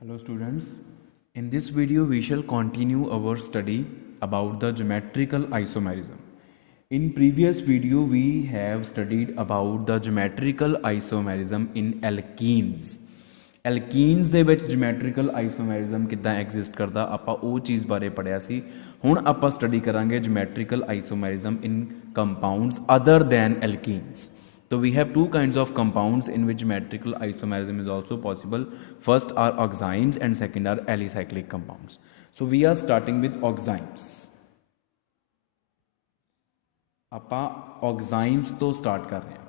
Hello students, in this video we shall continue our study about the geometrical isomerism. In previous video we have studied about the geometrical isomerism in alkenes. Alkenes ਦੇ ਵਿੱਚ geometrical isomerism ਕਿੱਦਾਂ exist ਕਰਦਾ ਆਪਾਂ ਉਹ ਚੀਜ਼ ਬਾਰੇ ਪੜਿਆ ਸੀ। ਹੁਣ ਆਪਾਂ ਸਟੱਡੀ ਕਰਾਂਗੇ geometrical isomerism in compounds other than alkenes. So we have two kinds of compounds in which geometrical isomerism is also possible. First are oximes and second are alicyclic compounds. So we are starting with oximes. ਆਪਾਂ oximes ਤੋਂ start ਕਰ ਰਹੇ ਹਾਂ।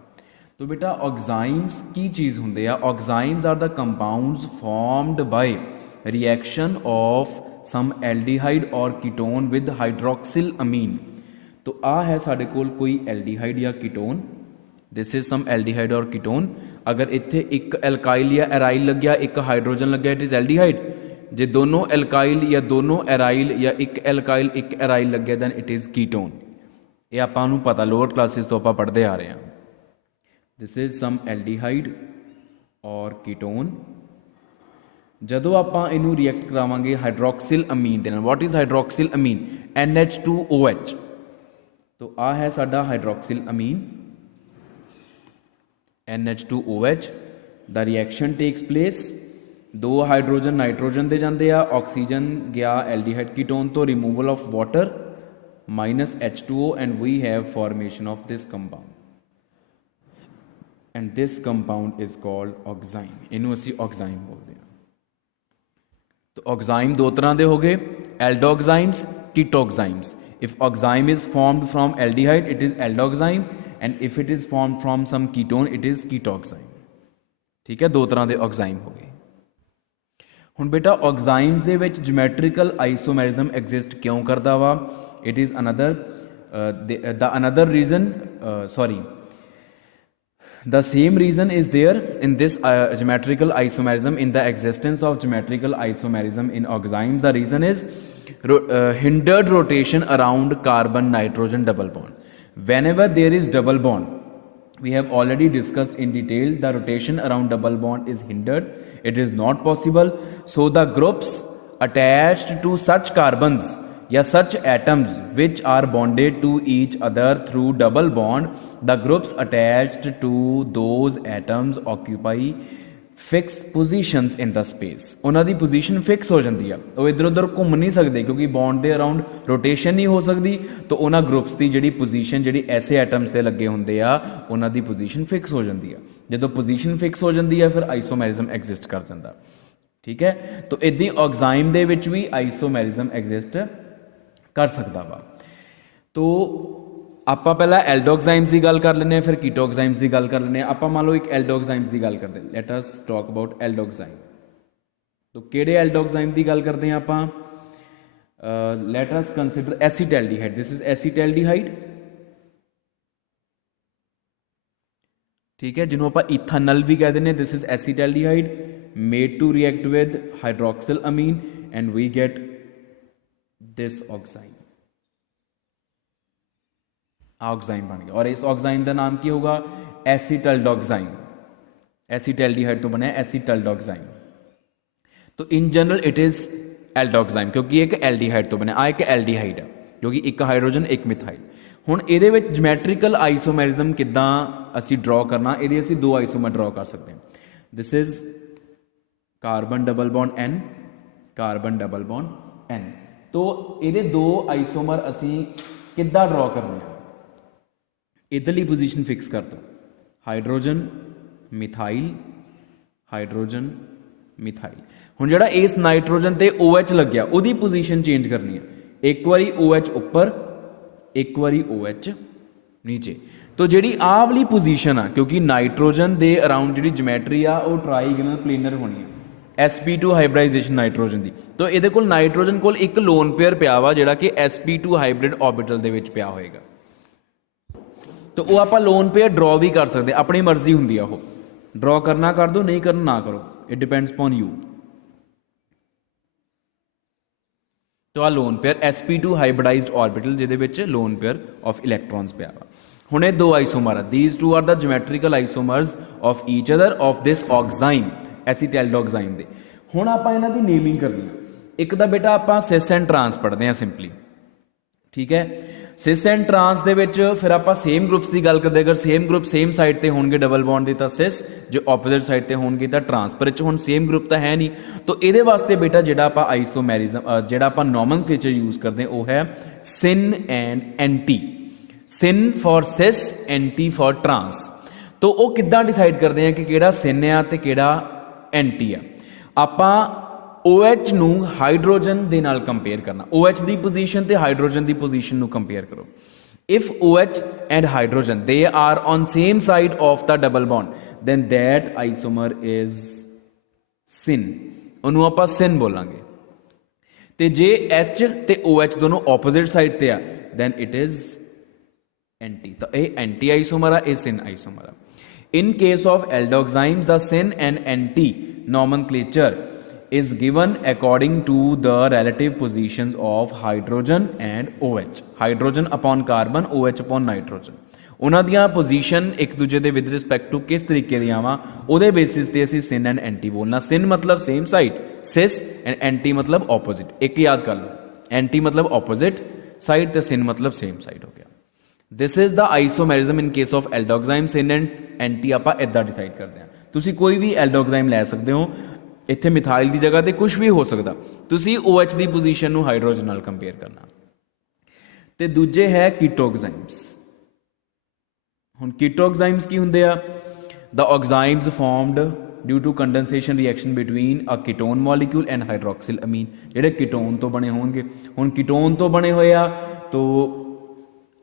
तो बेटा oximes की चीज़ होंगे आ oximes are the compounds formed by reaction of some aldehyde or ketone with hydroxyl amine. तो आ है साढ़े कोल कोई aldehyde या ketone. This is some aldehyde or ketone. अगर इत्थे एक alkyl या aryl लग गया एक हाइड्रोजन लग गया it is aldehyde. जे दोनों alkyl या दोनों aryl या एक alkyl एक aryl लग गया then it is ketone. ये आपां नूं पता लोअर क्लासेस तो आपां पढ़ते आ रहे हैं. This is some aldehyde or ketone. जदों आपां इनू रिएक्ट करावांगे हाइड्रोक्सिल अमीन दे नाल. What is hydroxyl amine? NH2OH. तो आ है साडा hydroxyl amine NH2OH. The reaction takes place. दो हाइड्रोजन नाइट्रोजन दे जांदे आ. ऑक्सीजन गया एल्डिहाइड कीटोन तो removal of water minus H2O and we have formation of this compound. And this compound is called oxime. इनू असी oxime बोलते हैं. तो oxime दो तरह दे हो गए, aldoximes, ketoximes. If oxime is formed from aldehyde, it is aldoxime, and if it is formed from some ketone, it is ketoxime. ठीक है, दो तरह दे oxime हो गए. हुण बेटा oximes दे विच geometrical isomerism exist क्यों करदा वा? It is another another reason. The same reason is there in this geometrical isomerism. In the existence of geometrical isomerism in oximes, the reason is hindered rotation around carbon nitrogen double bond. Whenever there is double bond, we have already discussed in detail, the rotation around double bond is hindered. It is not possible. So the groups attached to such carbons या such atoms which are bonded to each other through double bond, the groups attached to those atoms occupy fixed positions in the space. उन्हां दी position fix हो जाती है, वो इधर उधर घूम नहीं सकते क्योंकि बॉन्ड के अराउंड रोटेशन नहीं हो सकती. तो उन्हां ग्रुप्स की जिहड़ी पोजीशन जिहड़ी ऐसे एटम्स से लगे होंदे आ उन्हां दी पोजीशन फिक्स हो जाती है. जदों पोजीशन फिक्स हो जाती है फिर आइसोमेरिज्म एग्जिस्ट कर जाता. ठीक है, तो इदां ऑक्साइम दे विच भी आइसोमेरिज्म एग्जिस्ट कर सकता वा. तो आपां पहला एल्डोक्साइम्स की गल कर लेने, फिर कीटोक्साइम्स की गल कर लेने. आपां मान लो एक एल्डोक्साइम्स की गल करते, let us talk about aldoxime. तो किहड़े एल्डोक्साइम की गल करते हैं आपां? Let us consider acetaldehyde. This is acetaldehyde. ठीक है, जिन्हों आपां इथानल भी कह देने. This is acetaldehyde made to react with hydroxyl amine and we get this oxime. Oxime बन गया. और इस ऑक्साइम का नाम की होगा? एसीटल्डोक्साइम. एसीटैल्डिहाइड तो बना एसीटल्डोक्साइम. तो in general it is aldoxime क्योंकि एक एल्डिहाइड तो बना. आ एक एल्डिहाइड है क्योंकि एक हाइड्रोजन एक मिथाइल. हुण इहदे विच ज्योमैट्रिकल आइसोमेरिज्म किद्दां असीं ड्रॉ करना? इहदे असीं दो आइसोमर ड्रॉ कर सकते हैं. This is carbon double bond N, carbon double bond N. तो ये दो आइसोमर असी किद्दां ड्रॉ करने? इधरली पोजीशन फिक्स कर दो. Hydrogen methyl, hydrogen methyl. हुण जिहड़ा इस नाइट्रोजन ते OH लग गया उहदी पोजीशन चेंज करनी है. एक बारी OH उपर, एक बारी OH नीचे. तो जिहड़ी आ वाली पोजीशन आ क्योंकि नाइट्रोजन दे अराउंड जिहड़ी ज्योमैट्री आ वो ट्राईगोनल प्लेनर होनी है. sp2 हाइब्रिडाइजेशन नाइट्रोजन की. तो ये कोल नाइट्रोजन कोल एक लोन पेयर पिया वा जिहड़ा कि sp2 हाइब्रिड ऑर्बिटल दे विच पिया होएगा. तो वो आपां लोन पेयर ड्रॉ भी कर सकते, अपनी मर्जी हुंदी आ. वो ड्रॉ करना कर दो, नहीं करना ना करो, इट डिपेंड्स अपॉन यू. तो आ lone pair sp2 hybridized orbital जिहदे विच लोन पेयर ऑफ इलैक्ट्रॉन्स पिया वा. हुण ये दो आइसोमर आ. These two are the geometrical isomers of each other of this oxime acetaldoxime दे. हुण आपां इन्हां दी नेमिंग करनी है। एक तां बेटा आपां सिस एंड ट्रांस पढ़दे हां सिंपली, ठीक है। सिस एंड ट्रांस दे विच फिर आपां सेम ग्रुप्स की गल करदे, अगर सेम ग्रुप सेम साइड ते होणगे डबल बॉन्ड दे तां सिस, जो ऑपोजिट साइड ते होणगे तां ट्रांस। पर इच हुण सेम ग्रुप तां है नहीं, तो इहदे वास्ते बेटा जिहड़ा आपां आइसोमैरिज्म जिहड़ा आपां नॉमनक्लेचर यूज करदे वो है syn and anti. Syn for cis, anti for trans. तो वो किद्दां डिसाइड करदे हैं कि किहड़ा सिन आ ते किहड़ा एंटी आ। आपां OH ਨੂੰ ਹਾਈਡਰੋਜਨ ਦੇ ਨਾਲ ਕੰਪੇਅਰ ਕਰਨਾ, OH ਦੀ ਪੋਜੀਸ਼ਨ ਤੇ ਹਾਈਡਰੋਜਨ ਦੀ ਪੋਜੀਸ਼ਨ ਨੂੰ ਕੰਪੇਅਰ ਕਰੋ। If OH and hydrogen they are on same side of the double bond, then that isomer is sin, ਉਹਨੂੰ ਆਪਾਂ sin ਬੋਲਾਂਗੇ। ਤੇ ਜੇ H ਤੇ OH ਦੋਨੋਂ ਆਪੋਜ਼ਿਟ ਸਾਈਡ ਤੇ ਆ, then it is anti। ਤਾਂ ਇਹ ਐਂਟੀ ਆਈਸੋਮਰ ਆ, ਇਹ sin ਆਈਸੋਮਰ ਆ। In case of aldoxymes, the sin and anti nomenclature is given according to the relative positions of hydrogen and OH। hydrogen upon carbon, OH upon nitrogen, ਉਹਨਾਂ ਦੀਆਂ position ਇੱਕ ਦੂਜੇ ਦੇ ਵਿਦ ਰਿਸਪੈਕਟ ਟੂ ਕਿਸ ਤਰੀਕੇ ਦੀਆਂ ਵਾ, ਉਹਦੇ ਬੇਸਿਸ ਤੇ ਅਸੀਂ ਸਿਨ ਐਂਡ ਐਂਟੀ ਬੋਲਣਾ। ਸਿਨ ਮਤਲਬ same side, sis and anti ਮਤਲਬ ਆਪੋਜ਼ਿਟ। ਇੱਕ ਯਾਦ ਕਰ ਲਓ, ਐਂਟੀ ਮਤਲਬ ਆਪੋਜ਼ਿਟ ਸਾਈਡ ਤੇ ਸਿਨ ਮਤਲਬ ਸੇਮ ਸਾਈਡ ਹੋ ਗਿਆ। This is the isomerism in case of aldoxime. Syn and anti ਆਪਾਂ ਇੱਦਾਂ ਡਿਸਾਈਡ ਕਰਦੇ ਹਾਂ। ਤੁਸੀਂ ਕੋਈ ਵੀ ਐਲਡੋਗਜ਼ਾਈਮ ਲੈ ਸਕਦੇ ਹੋ, ਇੱਥੇ ਮਿਥਾਈਲ ਦੀ ਜਗ੍ਹਾ ਤੇ ਕੁਝ ਵੀ ਹੋ ਸਕਦਾ। ਤੁਸੀਂ OH ਦੀ ਪੋਜੀਸ਼ਨ ਨੂੰ ਹਾਈਡਰੋਜਨ ਨਾਲ ਕੰਪੇਅਰ ਕਰਨਾ। ਤੇ ਦੂਜੇ ਹੈ ਕੀਟੋਗਜ਼ਾਈਮਸ। ਹੁਣ ਕੀਟੋਗਜ਼ਾਈਮਸ ਕੀ ਹੁੰਦੇ ਆ? The oximes formed due to condensation reaction between a ketone molecule and hydroxyl amine, ਜਿਹੜੇ ਕੀਟੋਨ ਤੋਂ ਬਣੇ ਹੋਣਗੇ। ਹੁਣ ਕੀਟੋਨ ਤੋਂ ਬਣੇ ਹੋਏ ਆ, ਤੋ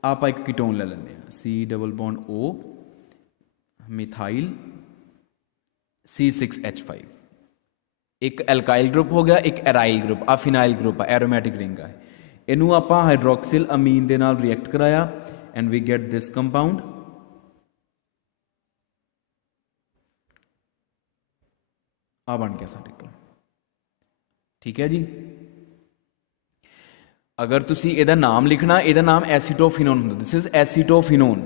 ਆਪਾਂ ਇੱਕ ਕੀਟੋਨ ਲੈ ਲੈਂਦੇ ਹਾਂ, C double bond O methyl C6H5। एक एल्काइल ग्रुप हो गया, एक एराइल ग्रुप, आ फिनाइल ग्रुप आ, एरोमैटिक रिंग है। इनू आपां हाइड्रोक्सिल अमीन दे नाल रिएक्ट कराया and we get this compound. आ बन गया साडे कोल, ठीक है जी। अगर तुसी इहदा नाम लिखना, इहदा नाम एसीटोफिनोन हुंदा। दिस इज एसीटोफिनोन,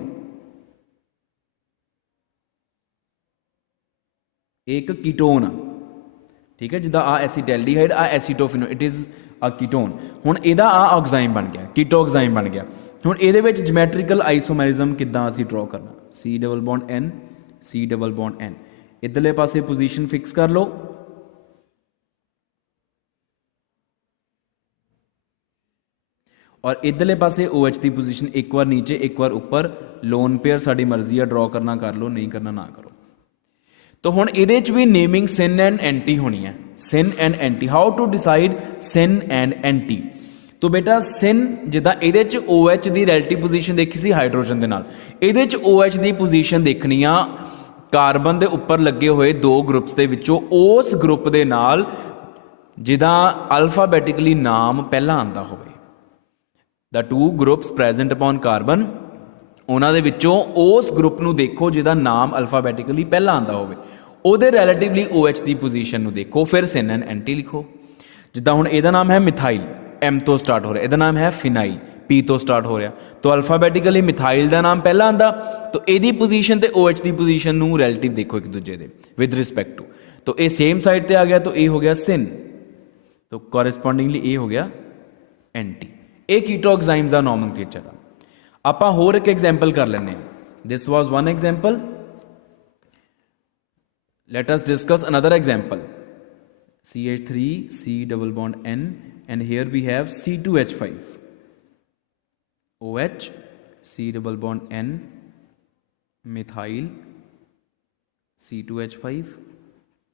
एक कीटोन आ, ठीक है। जिदा आ एसीटैल्डिहाइड, आ acetophenone, it is a ketone. हुण इहदा आ ऑक्साइम बन गया, कीटोक्साइम बन गया। हुण इहदे विच ज्योमैट्रिकल आइसोमैरिज्म किद्दां असीं ड्रॉ करना? C double bond N, C double bond N, इधरले पासे पोजीशन फिक्स कर लो। और इधरले पासे OH की पोजीशन एक बार नीचे एक बार ऊपर, लोन पेयर साडी मर्जी है, ड्रॉ करना कर लो, नहीं करना ना करो। तो हुण इहदे च भी नेमिंग सिन एंड एंटी होनी है। Syn and anti, how to decide syn and anti? तो बेटा सिन जिद्दां इहदे च OH की रैलेटिव पोजीशन देखी सी हाइड्रोजन दे नाल, इहदे च OH की पोजीशन देखनी आ कार्बन के उपर लगे हुए दो ग्रुप्स के विचों उस ग्रुप के नाल जिदा अल्फाबैटिकली नाम पहला आंदा होवे। The two groups present upon carbon, उन्हां दे विचों उस ग्रुप नूं देखो जिदा नाम अल्फाबैटिकली पहला आंदा होवे, उहदे रैलेटिवली OH की पोजीशन नूं देखो, फिर सिन एंड एंटी लिखो। जिद्दां हुण इहदा नाम है मिथाइल, M तो स्टार्ट हो रहा, इहदा नाम है फिनाइल, P तो स्टार्ट हो रहा, तो अल्फाबैटिकली मिथाइल का नाम पहला आंदा, तो इहदी पोजीशन ते OH की पोजीशन नूं रैलेटिव देखो एक दूजे दे विद रिस्पैक्ट टू। तो ये सेम साइड ते आ गया, तो ये हो गया सिन, तो कॉरेस्पॉन्डिंगली ये हो गया एंटी। ये कीटोक्साइम्स का नॉमनक्लेचर आ। आपां होर एक एग्जाम्पल कर लेने। This was one example, let us discuss another example. CH3 C double bond N, and here we have C2H5 OH C double bond N methyl C2H5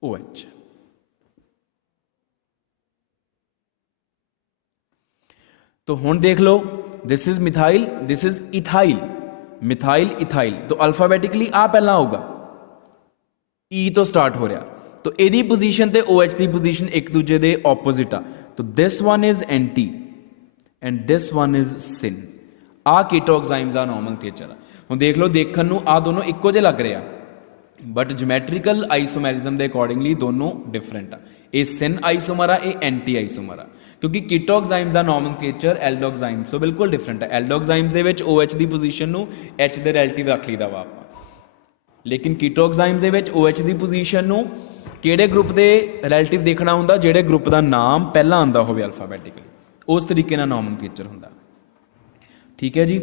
OH। तो हुण देख लो, this is methyl, this is ethyl, methyl ethyl, तो alphabetically आ पहला होगा, ई तो start हो रहा, तो यदी पोजीशन ते OH की पोजीशन एक दूजे के ऑपोजिट आ, तो this one is anti and this one is syn. आ कीटोक्साइम का नॉमनक्लेचर आ। हुण देख लो, देखण नूं आ दोनों इक्को जे लग रहे आ, बट ज्योमैट्रिकल आइसोमैरिज्म के अकॉर्डिंगली दोनों डिफरेंट आ। ये सिन आइसोमर आ, ये एंटी आइसोमर आ, क्योंकि कीटोक्साइम्स का नॉमनक्लेचर एल्डोक्साइम्स तो बिल्कुल डिफरेंट है। एल्डोक्साइम्स दे विच OH की पोजीशन नूं H दे रिलेटिव रख लीदा वा आपां, लेकिन कीटोक्साइम्स दे विच OH की पोजीशन नूं ਕਿਹੜੇ ਗਰੁੱਪ ਦੇ ਰਿਲੇਟਿਵ ਦੇਖਣਾ ਹੁੰਦਾ, ਜਿਹੜੇ ਗਰੁੱਪ ਦਾ ਨਾਮ ਪਹਿਲਾਂ ਆਉਂਦਾ ਹੋਵੇ ਅਲਫਾਬੈਟਿਕਲੀ, ਉਸ ਤਰੀਕੇ ਨਾਲ ਨੋਮਨਕਲੇਚਰ ਹੁੰਦਾ। ਠੀਕ ਹੈ ਜੀ।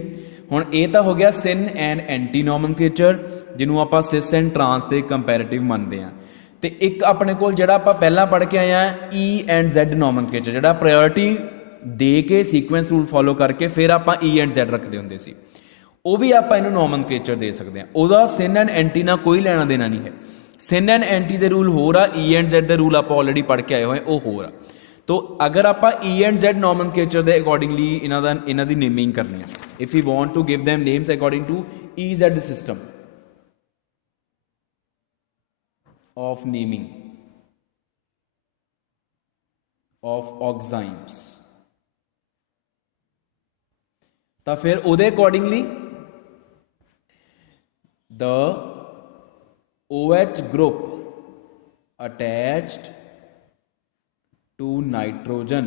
ਹੁਣ ਇਹ ਤਾਂ ਹੋ ਗਿਆ ਸਿਨ ਐਂਡ ਐਂਟੀ ਨੋਮਨਕਲੇਚਰ, ਜਿਹਨੂੰ ਆਪਾਂ ਸਿਸ ਐਂਡ ਟਰਾਂਸ ਦੇ ਕੰਪੈਰੇਟਿਵ ਮੰਨਦੇ ਹਾਂ। ਤੇ ਇੱਕ ਆਪਣੇ ਕੋਲ ਜਿਹੜਾ ਆਪਾਂ ਪਹਿਲਾਂ ਪੜ੍ਹ ਕੇ ਆਏ ਆ ਈ ਐਂਡ ਜ਼ੈਡ ਨੋਮਨਕਲੇਚਰ, ਜਿਹੜਾ ਪ੍ਰਾਇੋਰਟੀ ਦੇ ਕੇ ਸੀਕੁਐਂਸ ਰੂਲ ਫੋਲੋ ਕਰਕੇ ਫਿਰ ਆਪਾਂ ਈ ਐਂਡ ਜ਼ੈਡ ਰੱਖਦੇ ਹੁੰਦੇ ਸੀ, ਉਹ ਵੀ ਆਪਾਂ ਇਹਨੂੰ ਨੋਮਨਕਲੇਚਰ ਦੇ ਸਕਦੇ ਹਾਂ। ਉਹਦਾ ਸਿਨ ਐਂਡ ਐਂਟੀ ਨਾਲ ਕੋਈ ਲੈਣਾ ਦੇਣਾ ਨਹੀਂ ਹੈ। ਸਿਨ ਐਂਡ ਐਂਟੀ ਦੇ ਰੂਲ ਹੋਰ ਆ, ਈ ਐਂਡ ਜ਼ੈਡ ਦੇ ਰੂਲ ਆਪਾਂ ਆਲਰੇਡੀ ਪੜ੍ਹ ਕੇ ਆਏ ਹੋਏ ਉਹ ਹੋਰ ਆ। ਤੋ ਅਗਰ ਆਪਾਂ ਈ ਐਂਡ ਜ਼ੈਡ ਨੋਮਨਕਲੇਚਰ ਦੇ ਅਕੋਰਡਿੰਗਲੀ ਇਹਨਾਂ ਦੀ ਨੇਮਿੰਗ ਕਰਨੀ ਹੈ, if you want to give them names according to EZ system of naming of enzymes, ਤਾਂ ਫਿਰ ਉਹਦੇ accordingly the OH group attached to nitrogen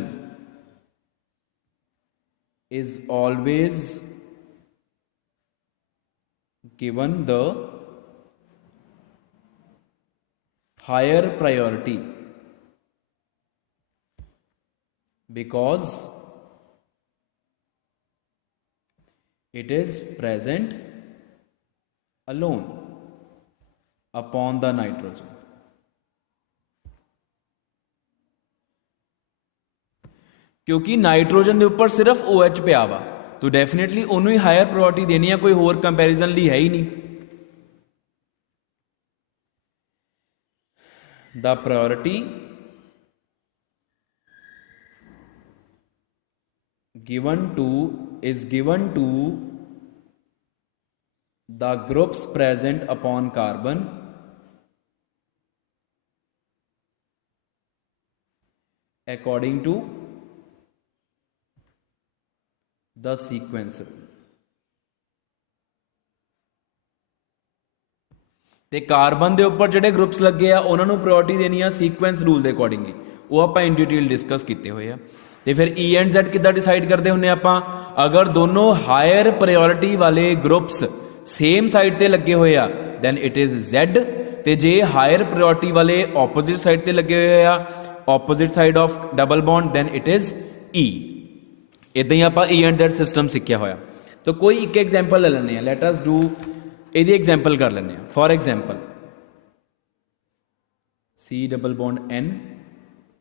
is always given the higher priority because it is present alone upon the nitrogen। क्योंकि nitrogen के उपर सिर्फ OH पिया वा, तो डेफिनेटली उन्होंने ही हायर प्रायोरिटी देनी है, कोई होर कंपैरिजन लिए है ही नहीं। The priority given to is given to the groups present upon carbon according to the sequence। ਤੇ ਕਾਰਬਨ ਦੇ ਉੱਪਰ ਜਿਹੜੇ ਗਰੁੱਪਸ ਲੱਗੇ ਆ ਉਹਨਾਂ ਨੂੰ ਪ੍ਰਾਇੋਰਟੀ ਦੇਣੀ ਆ ਸੀਕੁਐਂਸ ਰੂਲ ਦੇ ਅਕੋਰਡਿੰਗਲੀ, ਉਹ ਆਪਾਂ ਇਨ ਡਿਟੇਲ ਡਿਸਕਸ ਕੀਤੇ ਹੋਏ ਆ। ਤੇ ਫਿਰ ਈ ਐਂਡ ਜ਼ੈਡ ਕਿੱਦਾਂ ਡਿਸਾਈਡ ਕਰਦੇ ਹੁੰਦੇ ਆਪਾਂ, ਅਗਰ ਦੋਨੋਂ ਹਾਇਰ ਪ੍ਰਾਇੋਰਟੀ ਵਾਲੇ ਗਰੁੱਪਸ ਸੇਮ ਸਾਈਡ ਤੇ ਲੱਗੇ ਹੋਏ ਆ ਦੈਨ ਇਟ ਇਜ਼ ਜ਼ੈਡ, ਤੇ ਜੇ ਹਾਇਰ ਪ੍ਰਾਇੋਰਟੀ ਵਾਲੇ ਆਪੋਜ਼ਿਟ ਸਾਈਡ ਤੇ ਲੱਗੇ ਹੋਏ ਆ, opposite side of double bond, then it is E. ਇੱਦਾਂ ਹੀ ਆਪਾਂ ਈ ਐਂਡ ਜ਼ੈਡ ਸਿਸਟਮ ਸਿੱਖਿਆ ਹੋਇਆ। ਤਾਂ ਕੋਈ ਇੱਕ ਐਗਜ਼ਾਮਪਲ ਲੈ ਲੈਂਦੇ ਹਾਂ, ਲੈਟ ਅਸ ਡੂ ਇਹਦੀ ਐਗਜ਼ਾਮਪਲ ਕਰ ਲੈਂਦੇ ਹਾਂ। For example C double bond N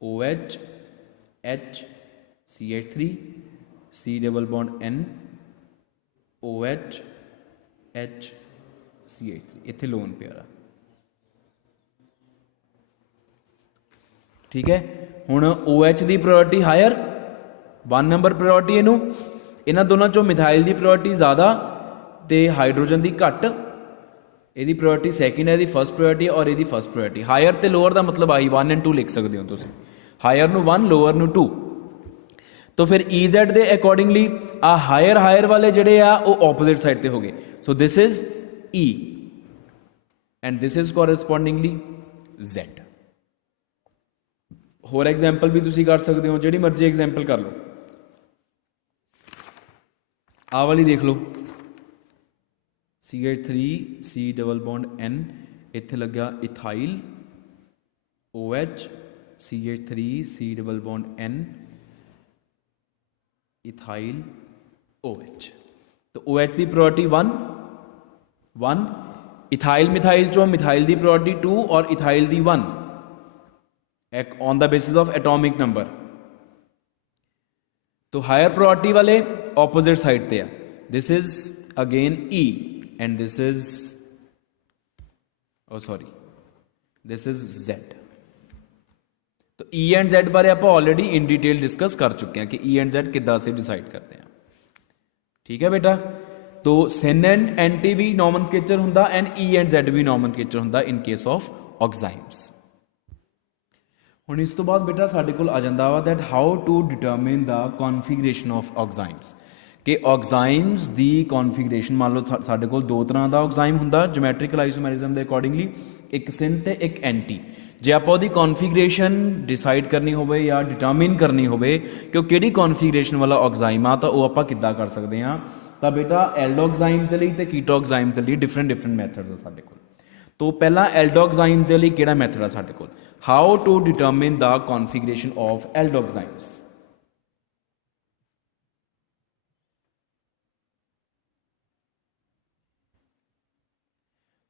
OH H CH3 C double bond N OH H CH3, ਇੱਥੇ ਲੋਨ ਪੇਅਰ ਆ। ਠੀਕ ਹੈ। ਹੁਣ OH ਦੀ ਪ੍ਰਾਇੋਰਟੀ ਹਾਇਰ, 1 ਨੰਬਰ ਪ੍ਰਾਇੋਰਟੀ ਇਹਨੂੰ, ਇਹਨਾਂ ਦੋਨਾਂ ਚੋਂ ਮਿਥਾਈਲ ਦੀ ਪ੍ਰਾਇੋਰਟੀ ਜ਼ਿਆਦਾ ਤੇ ਹਾਈਡਰੋਜਨ ਦੀ ਘੱਟ, ਇਹਦੀ ਪ੍ਰਾਇੋਰਟੀ ਸੈਕਿੰਡ ਹੈ, ਇਹਦੀ ਫਸਟ ਪ੍ਰਾਇੋਰਟੀ ਔਰ ਇਹਦੀ ਫਸਟ ਪ੍ਰਾਇੋਰਟੀ। ਹਾਇਰ ਤੇ ਲੋਅਰ ਦਾ ਮਤਲਬ ਆਹੀ 1 ਐਂਡ 2 ਲਿਖ ਸਕਦੇ ਹੋ ਤੁਸੀਂ, ਹਾਇਰ ਨੂੰ 1 ਲੋਅਰ ਨੂੰ 2। तो फिर EZ ਦੇ ਅਕੋਰਡਿੰਗਲੀ ਆ ਹਾਇਰ ਵਾਲੇ ਜਿਹੜੇ ਆ ਉਹ ਆਪੋਜ਼ਿਟ ਸਾਈਡ ਤੇ ਹੋ ਗਏ। So this is E and this is correspondingly Z। ਹੋਰ ਐਗਜ਼ਾਮਪਲ ਵੀ ਤੁਸੀਂ ਕਰ ਸਕਦੇ ਹੋ, ਜਿਹੜੀ ਮਰਜ਼ੀ ਐਗਜ਼ਾਮਪਲ ਕਰ ਲਓ। ਆਹ ਵਾਲੀ ਦੇਖ ਲਓ, CH3 C double bond N, ਇੱਥੇ ਲੱਗਿਆ ਇਥਾਈਲ OH CH3 C double bond N ethyl OH। तो OH की प्रायोरिटी 1, इथाइल मिथाइल चो मिथाइल की प्रायोरिटी 2 और इथाइल की 1 on the basis of atomic number. तो हायर प्रायोरिटी वाले ऑपोजिट साइड पे है, this is again E and this is this is Z। तो E एंड Z बारे आप ऑलरेडी इन डिटेल डिस्कस कर चुके हैं कि E एंड Z किद्दां से डिसाइड करते हैं। ठीक है बेटा। तो सिन एंड एंटी भी नॉमनक्लेचर हुंदा एंड E एंड Z भी नॉमनक्लेचर हुंदा इन केस ऑफ ऑक्साइम्स। हुण इस तो बाद बेटा साडे कोल आ जांदा वा that how to determine the configuration of oximes, कि ऑक्साइम्स दी कॉन्फिगरेशन मान लो साडे कोल दो तरह का ऑक्साइम हुंदा ज्योमैट्रिकल आइसोमेरिज्म के अकॉर्डिंगली, एक सिन ते एक एंटी। जे आप ਉਹਦੀ कॉन्फिगरेशन डिसाइड करनी होवे या डिटरमिन करनी होवे कि ਕਿਹੜੀ कॉन्फिगरेशन वाला ऑक्साइम आ, ਤਾਂ ਉਹ ਆਪਾਂ ਕਿੱਦਾਂ ਕਰ ਸਕਦੇ ਹਾਂ। ਤਾਂ ਬੇਟਾ ਐਲਡੋਕਸਾइम्स ਦੇ ਲਈ ਤੇ ਕੀਟੋਕਸਾइम्स ਦੇ ਲਈ डिफरेंट मैथड्स ਆ ਸਾਡੇ ਕੋਲ। तो पहला एल्डोक्साइम्स के लिए किहड़ा मैथड है साडे कोल, how to determine the configuration of aldoximes.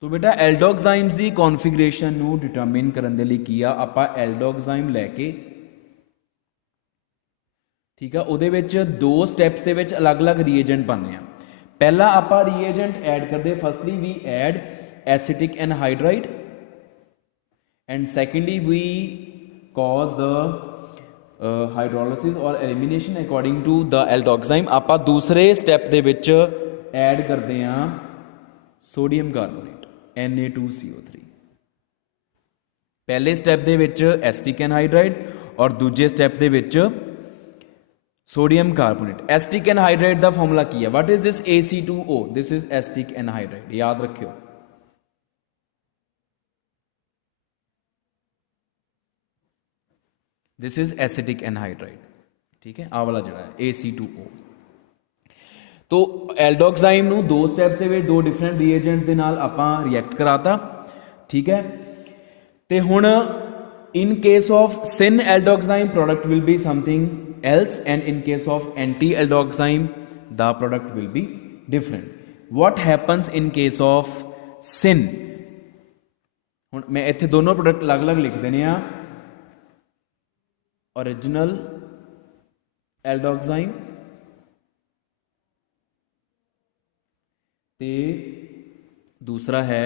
तो बेटा एल्डोक्साइम्स की कॉन्फिगरेशन नू डिटरमिन करने के लिए की आ, आपां एल्डोक्साइम लैके ठीक है, ਉਹਦੇ ਵਿੱਚ दो स्टैप्स ਦੇ ਵਿੱਚ अलग-अलग ਰੀਏਜੈਂਟ ਪਾਉਂਦੇ ਆ। ਪਹਿਲਾ ਆਪਾਂ ਰੀਏਜੈਂਟ ਐਡ ਕਰਦੇ, firstly we add acetic anhydride and secondly we cause the hydrolysis or elimination according to the aldoxime. ਆਪਾਂ ਦੂਸਰੇ ਸਟੈਪ ਦੇ ਵਿੱਚ ਐਡ ਕਰਦੇ ਆ ਸੋਡੀਅਮ ਕਾਰਬੋਨੇਟ Na2CO3। ਪਹਿਲੇ ਸਟੈਪ ਦੇ ਵਿੱਚ ਐਸੀਟਿਕ ਐਨਹਾਈਡਰਾਈਡ ਔਰ ਦੂਜੇ ਸਟੈਪ ਦੇ ਵਿੱਚ सोडियम कार्बोनेट। एसिटिक एनहाइड्राइड का फॉर्मूला की है, what is this AC2O, this is acetic anhydride, याद रखियो। दिस इज एसिटिक एनहाइड्राइड, ठीक है, आ वाला जड़ा है AC2O। तो एल्डोक्साइम नू दो स्टैप्स दे विच दो डिफरेंट रीएजेंट्स दे नाल आपां रिएक्ट कराता, ठीक है। ते हुण in case of syn aldoxime product will be something else and in case of anti aldoxime the product will be different. What happens in case of syn? ਹੁਣ ਮੈਂ ਇੱਥੇ ਦੋਨੋਂ ਪ੍ਰੋਡਕਟ ਅਲੱਗ-ਅਲੱਗ ਲਿਖ ਦੇਣੇ ਆ, ओरिजिनल एल्डोक्साइम ते दूसरा है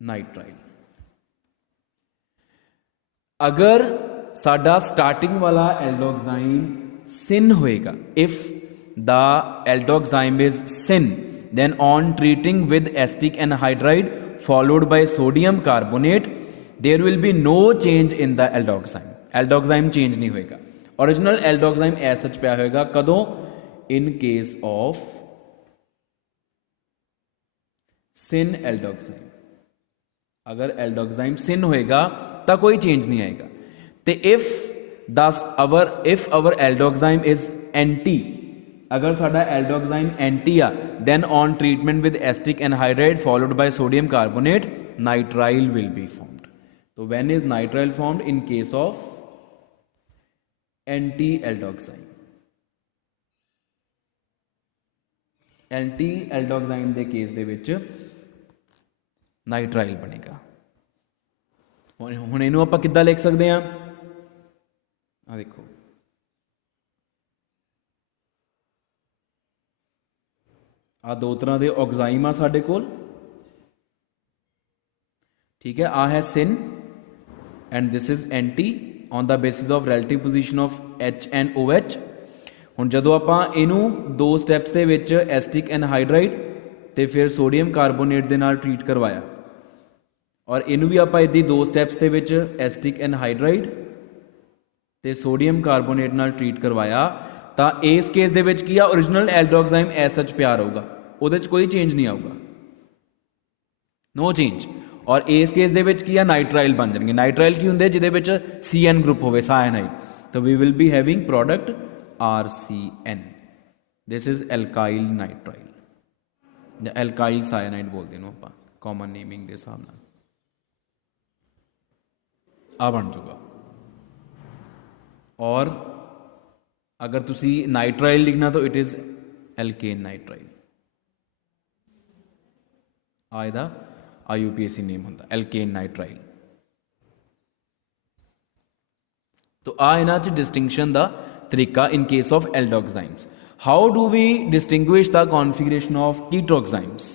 नाइट्राइल। अगर साडा स्टार्टिंग वाला एल्डोक्साइम सिन होएगा, if the aldoxime is syn, then on treating with acetic anhydride followed by sodium carbonate there will be no change in the aldoxime, aldoxime change नहीं होएगा। Original aldoxime as such पिया होएगा, कदों? In case of syn aldoxime. अगर aldoxime syn होएगा तो कोई change नहीं आएगा। तो if our aldoxime is anti, अगर साडा एल्डोक्साइम एंटी आ, then on treatment with acetic anhydride followed by sodium carbonate nitrile will be formed. तो when is nitrile formed? In case of anti aldoxime. Anti aldoxime के case दे विच nitrile बनेगा। हुण इहनूं आपां किद्दां लिख सकते हैं? आ देखो, आ दो तरह के ऑक्साइम आ साडे कोल, ठीक है। आ है syn and this is anti on the basis of relative position of H and OH। हुण जदों आपां इहनूं दो स्टैप्स दे विच एसिटिक एनहाइड्राइड ते फिर सोडियम कार्बोनेट दे नाल ट्रीट करवाया, और इनू भी आपां इदी दो स्टैप्स दे विच एसिटिक एनहाइड्राइड ते सोडियम कार्बोनेट नाल ट्रीट करवाया, तो इस केस दे विच की आ, ओरिजिनल एल्डोक्साइम एज सच पिया रहूगा, उहदे च कोई चेंज नहीं आऊगा, नो चेंज। और इस केस दे विच की आ, नाइट्राइल बन जाएंगे। नाइट्राइल की हुंदे जिहदे विच CN ग्रुप होवे, सायनाइड, तो we will be having product RCN। This is alkyl nitrile, alkyl cyanide बोलते हैं आप कॉमन नेमिंग के हिसाब नाल, आ बन जाऊगा। और अगर तुसी नाइट्राइल लिखना तो इट इज एल्केन नाइट्राइल, आ इहदा IUPAC नेम होंदा एल्केन नाइट्राइल। तो आ इन्हां च डिस्टिंक्शन दा तरीका in case of aldoximes. How do we distinguish the configuration of ketoximes?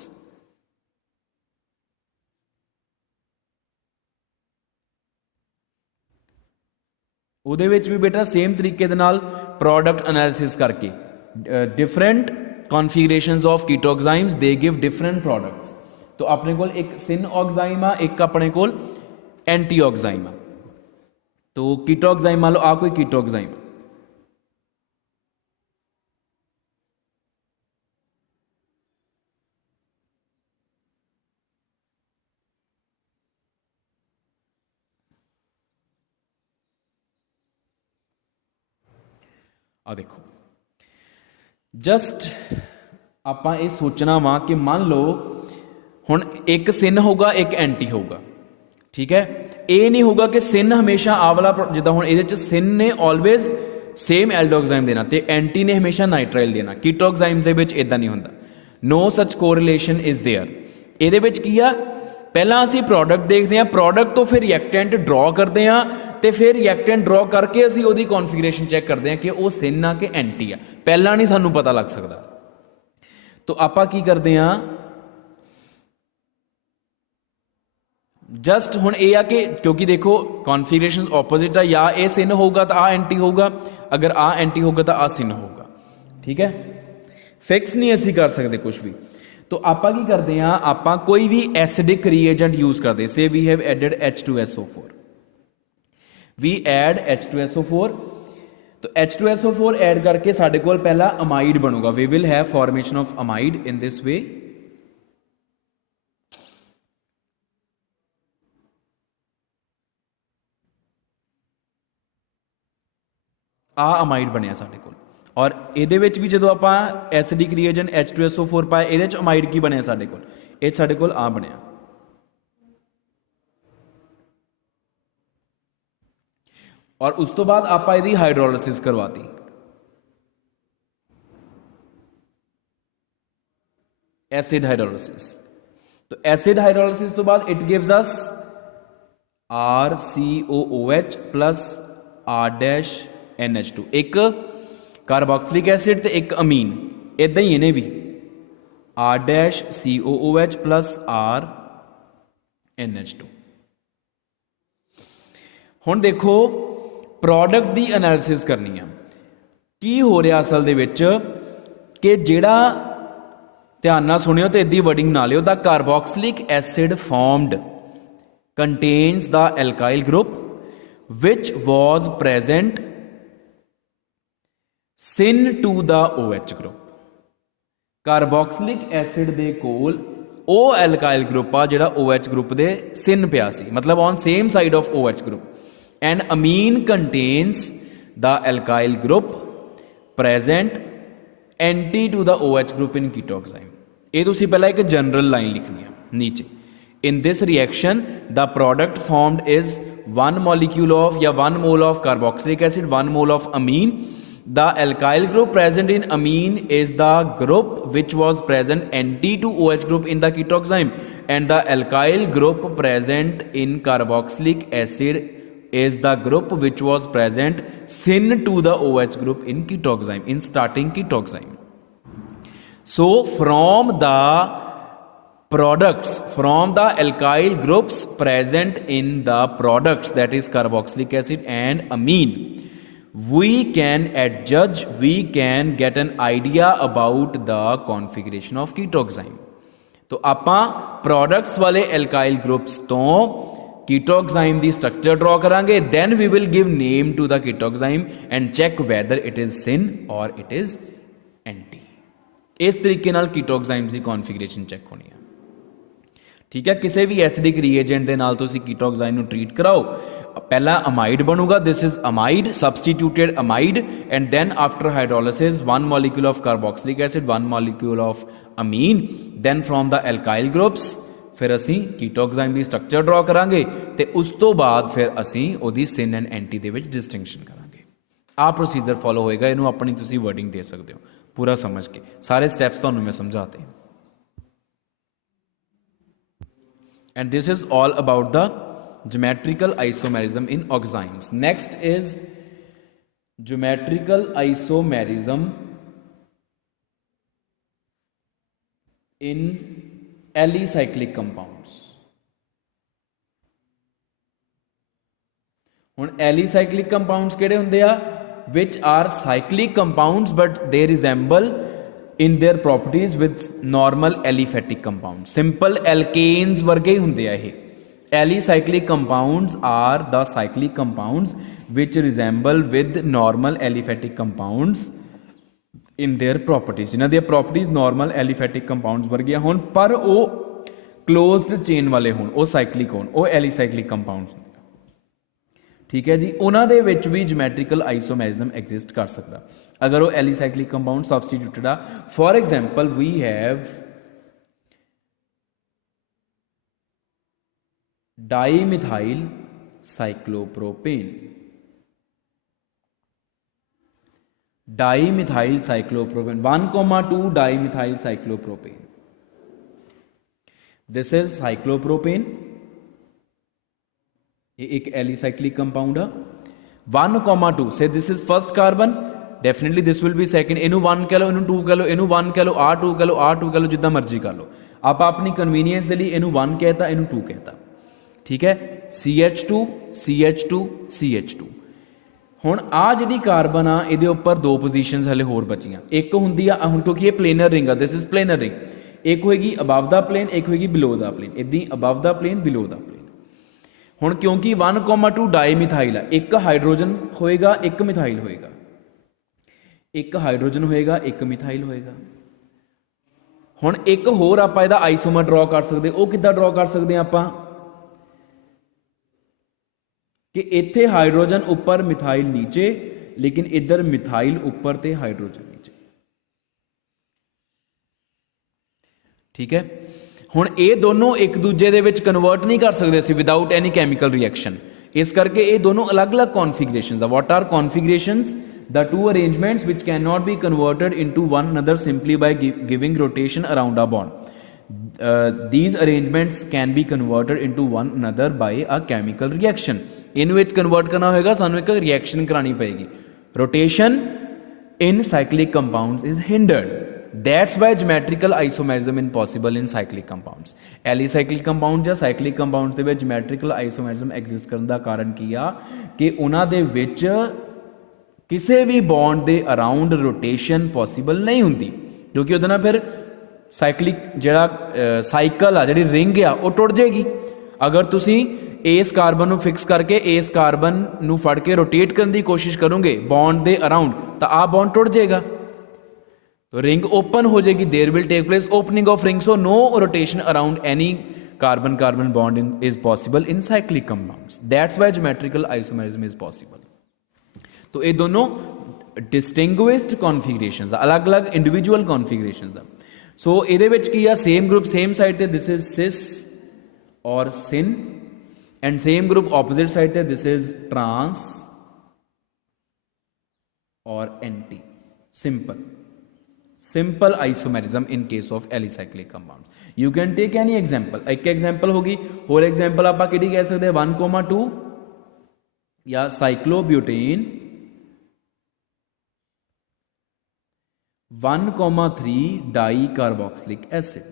ਉਹਦੇ ਵਿੱਚ भी बेटा सेम तरीके दे नाल प्रोडक्ट एनालिसिस करके डिफरेंट कॉन्फिगरेशंस ऑफ कीटोक्साइम्स दे गिव डिफरेंट प्रोडक्ट्स। तो अपने कोल एक सिन ऑक्साइम आ, एक अपने कोल एंटी ऑक्साइम आ। तो कीटोक्साइम मान लो आ कोई कीटोक्साइम, आ देखो, जस्ट आपां ये सोचना वा कि मान लो हुण एक सिन होगा एक एंटी होगा, ठीक है। ये नहीं होगा कि सिन हमेशा आ वाला जिदा हुण इहदे च सिन ने ऑलवेज सेम एल्डोक्साइम देना ते एंटी ने हमेशा नाइट्राइल देना। कीटोक्साइम दे विच इदां नहीं हुंदा, no such correlation is there. इहदे विच की आ, पहला असी प्रोडक्ट देखते हैं, प्रोडक्ट तो फिर रिएक्टेंट ड्रॉ करते हैं, तो फिर रिएक्टेंट ड्रॉ करके असी उहदी कॉन्फिगरेशन चैक करते हैं कि वह सिन आ कि एंटी आ। पहला नहीं सानू पता लग सकता। तो आपां की करते हैं, जस्ट हुण ये आ कि क्योंकि देखो कॉन्फिगरेशन ऑपोजिट है, या ये सिन होगा तो आ एंटी होगा, अगर आ एंटी होगा तो आ सिन होगा, ठीक है। फिक्स नहीं असी कर सकते कुछ भी। तो आपां की करते हैं, आपां कोई भी एसिडिक रिएजेंट यूज करते, से we have added H2SO4, we add H2SO4। तो H2SO4 ऐड करके साडे कोल पहला अमाइड बनूगा, we will have formation of amide in this way. आ अमाइड बनया साडे कोल, और इहदे विच भी जदों आपां एसिडिक रिएजेंट H2SO4 पाया, इहदे च अमाइड की बनया साडे कोल, ये साडे कोल आ बनया। और उस तो बाद आपां इहदी हाइड्रोलिसिस करवाती, एसिड हाइड्रोलिसिस। तो एसिड हाइड्रोलिसिस तो बाद it gives us RCOOH plus R-NH2, एक कार्बोक्सिलिक एसिड तो एक अमीन, इदा ही इन्हें भी R-COOH प्लस R-NH2। हुण देखो प्रोडक्ट की एनालिसिस करनी है, की हो रहा असल दे विच कि जिहड़ा, ध्यान नाल सुनियो तो इदी वर्डिंग ना लियो, the carboxylic acid formed contains the alkyl group which was present sin to the OH group। Carboxylic acid दे कोल ओ एल्काइल ग्रुप आ जिहड़ा OH ग्रुप दे सिन पिया सी, मतलब on same side of OH group, and amine contains the alkyl group present anti to the OH group in ketoxime. ये तुसीं पहला एक जनरल लाइन लिखनी है नीचे। In this reaction, the product formed is 1 molecule of या 1 mole of carboxylic acid, 1 mole of amine. The alkyl group present in amine is the group which was present anti to OH group in the ketoxime, and the alkyl group present in carboxylic acid is the group which was present syn to the OH group in ketoxime, in starting ketoxime. So from the products, from the alkyl groups present in the products, that is carboxylic acid and amine, we can adjudge, we can get an idea about the configuration of ketoxime। तो आपां products वाले alkyl groups तो ketoxime दी structure draw करांगे, then we will give name to the ketoxime and check whether it is syn or it is anti। इस तरीके नाल ketoxime दी configuration check होनी है, ठीक है। किसी भी एसिडिक रिएजेंट के नाल तुसीं कीटोक्साइम नूं ट्रीट कराओ, पहला अमाइड बनूगा, this is amide, substituted amide, and then after hydrolysis 1 molecule of carboxylic acid, 1 molecule of amine, then from the alkyl groups फिर असी कीटोक्साइम की स्ट्रक्चर ड्रॉ करांगे, तो उस तो बाद फिर असी उहदी सिन एंड एंटी दे विच डिस्टिंक्शन करांगे। आ प्रोसीजर फॉलो होएगा, इनू अपनी तुसीं वर्डिंग दे सकते हो पूरा समझ के, सारे स्टैप्स तुहानूं मैं समझाते। And this is all about the geometrical isomerism in oximes. Next is geometrical isomerism in alicyclic compounds. ਹੁਣ alicyclic compounds ਕਿਹੜੇ ਹੁੰਦੇ ਆ, which are cyclic compounds but they resemble in their properties with normal aliphatic compounds। simple alkanes वर्गे ही ਹੁੰਦੇ ਆ ਇਹ। alicyclic compounds are the cyclic compounds which resemble with normal aliphatic compounds in their properties, ਜਿਨ੍ਹਾਂ ਦੀਆਂ properties normal aliphatic compounds ਵਰਗੀਆਂ ਹੋਣ ਪਰ ਉਹ closed chain ਵਾਲੇ ਹੋਣ, ਉਹ cyclic ਹੋਣ, ਉਹ alicyclic compounds। ठीक है जी, उन्होंने विच भी ज्योमैट्रिकल आइसोमेरिज्म एग्जिस्ट कर सकता अगर वो एलिसाइक्लिक कंपाउंड सबस्टिट्यूटेड आ। For example we have dimethyl cyclopropane, dimethyl cyclopropane, 1,2 dimethyl cyclopropane, this is cyclopropane, ये एक एलिसाइक्लिक कंपाउंड है। 1,2 से this is first carbon, definitely this will be second, इनू 1 कह लो, इनू 2 कह लो, इनू 1 कह लो, आ 2 कह लो, आ 2 कह लो, जिद्दां मर्जी कर लो, आप अपनी कन्वीनियंस के लिए इनू 1 कहता, इनू 2 कहता, ठीक है। CH2 CH2 CH2, हुण आ जिहड़ी कार्बन आ इहदे उपर 2 पोजीशनस हले होर बचियां, एक हुंदी आ हुण क्योंकि ये प्लेनर रिंग आ, दिस इज प्लेनर रिंग, एक होएगी अबव द प्लेन, एक होएगी बिलो द प्लेन, इदां above the plane below the plane. हुण क्योंकि 1,2 डाईमिथाइल है, एक हाइड्रोजन होएगा एक मिथाइल होएगा, एक हाइड्रोजन होएगा एक मिथाइल होएगा। हुण एक होर आपां इहदा आइसोमर ड्रॉ कर सकदे, वो किद्दां ड्रॉ कर सकदे आपां कि इत्थे हाइड्रोजन उपर मिथाइल नीचे, लेकिन इधर मिथाइल उपर ते हाइड्रोजन नीचे, ठीक है। हुण ये दोनों एक दूजे दे विच कन्वर्ट नहीं कर सकते असीं विदाउट एनी कैमिकल रिएक्शन, इस करके ये दोनों अलग अलग कॉन्फिगरेशंस आ। What are configurations? The two arrangements which can not be converted into one another simply by giving rotation around a bond. These arrangements can be converted into one another by a chemical reaction. In which convert करना होगा सानू एक reaction करानी पड़ेगी। Rotation in cyclic compounds is hindered. That's why geometrical isomerism is possible in cyclic compounds. Alicyclic compound या cyclic compound ਦੇ ਵਿੱਚ geometrical isomerism exist ਕਰਨ ਦਾ ਕਾਰਨ ਕੀ ਆ ਕਿ ਉਹਨਾਂ ਦੇ ਵਿੱਚ ਕਿਸੇ ਵੀ ਬੌਂਡ ਦੇ ਅਰਾਊਂਡ ਰੋਟੇਸ਼ਨ ਪੋਸੀਬਲ ਨਹੀਂ ਹੁੰਦੀ, ਕਿਉਂਕਿ ਉਹਦੇ ਨਾਲ ਫਿਰ ਸਾਈਕਲਿਕ ਜਿਹੜਾ ਸਾਈਕਲ ਆ ਜਿਹੜੀ ਰਿੰਗ ਆ ਉਹ ਟੁੱਟ ਜਾਏਗੀ। ਅਗਰ ਤੁਸੀਂ ਇਸ ਕਾਰਬਨ ਨੂੰ ਫਿਕਸ ਕਰਕੇ ਇਸ ਕਾਰਬਨ ਨੂੰ ਫੜ ਕੇ ਰੋਟੇਟ ਕਰਨ ਦੀ ਕੋਸ਼ਿਸ਼ ਕਰੋਗੇ ਬੌਂਡ ਦੇ ਅਰਾਊਂਡ ਤਾਂ ਆ ਬੌਂਡ ਟੁੱਟ ਜਾਏਗਾ, तो रिंग ओपन हो जाएगी, there will take place opening of ring, so no rotation around any carbon carbon bond is possible in cyclic compounds, that's why geometrical isomerism is possible. तो ये दोनों डिस्टिंग्विश्ड कॉन्फिगरेशंस, अलग अलग इंडिविजुअल कॉन्फिगरेशंस आ। सो ये विच की आ सेम ग्रुप सेम साइड ते this is cis or syn, and same group opposite side ते this is trans or anti. Simple isomerism in case of alicyclic compound. You can take any example, एक example होगी होर example आप कह सकते हैं 1,2 या cyclobutane, 1,3 di carboxylic acid,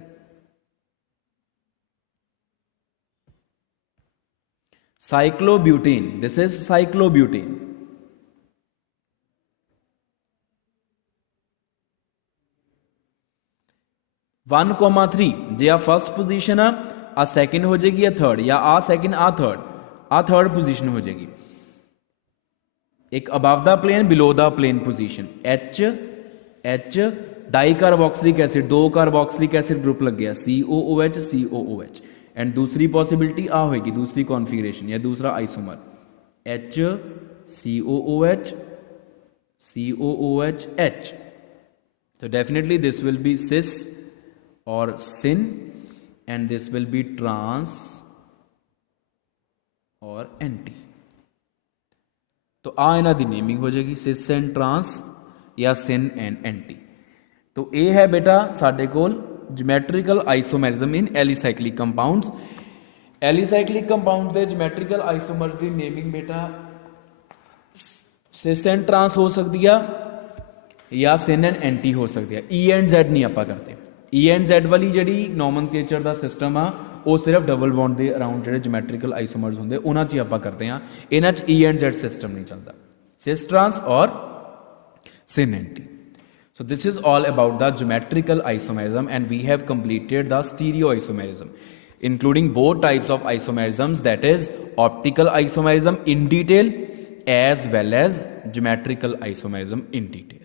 cyclobutane, this is cyclobutane, 1,3 जे आ फर्स्ट पोजीशन आ सैकेंड हो जाएगी या थर्ड, या आ सैकेंड आ थर्ड पोजीशन हो जाएगी। एक above the plane below the plane position, H di carboxylic acid, 2 carboxylic acid group लग गया COOH COOH, एंड दूसरी पॉसिबिलिटी आ होगी, दूसरी कॉन्फिगरेशन या दूसरा isomer H COOH COOH H, तो definitely this will be cis or syn, and this will be trans or anti. तो आ इन्हां दी नेमिंग हो जाएगी सिस एंड ट्रांस या सिन एंड एंटी। तो ये है बेटा साडे कोल geometrical isomerism in alicyclic compounds. Alicyclic compounds दे ज्योमेट्रिकल आइसोमर्स दी नेमिंग बेटा सिस एंड ट्रांस हो सकती है या सिन एंड एंटी हो सकती है। E एंड Z नहीं आपां करते। E एंड Z वाली जी नोमनक्लेचर का सिस्टम आ वो सिर्फ डबल बॉन्ड के अराउंड जो ज्योमेट्रिकल आइसोमर्स होंगे उन्होंने च आपां करते हैं, इन्हां च E एंड Z सिस्टम नहीं चलता, सिस ट्रांस और सिन anti. So this is all about the geometrical isomerism, and we have completed the stereoisomerism, including both types of isomerisms, that is optical isomerism in detail as well as geometrical isomerism in detail.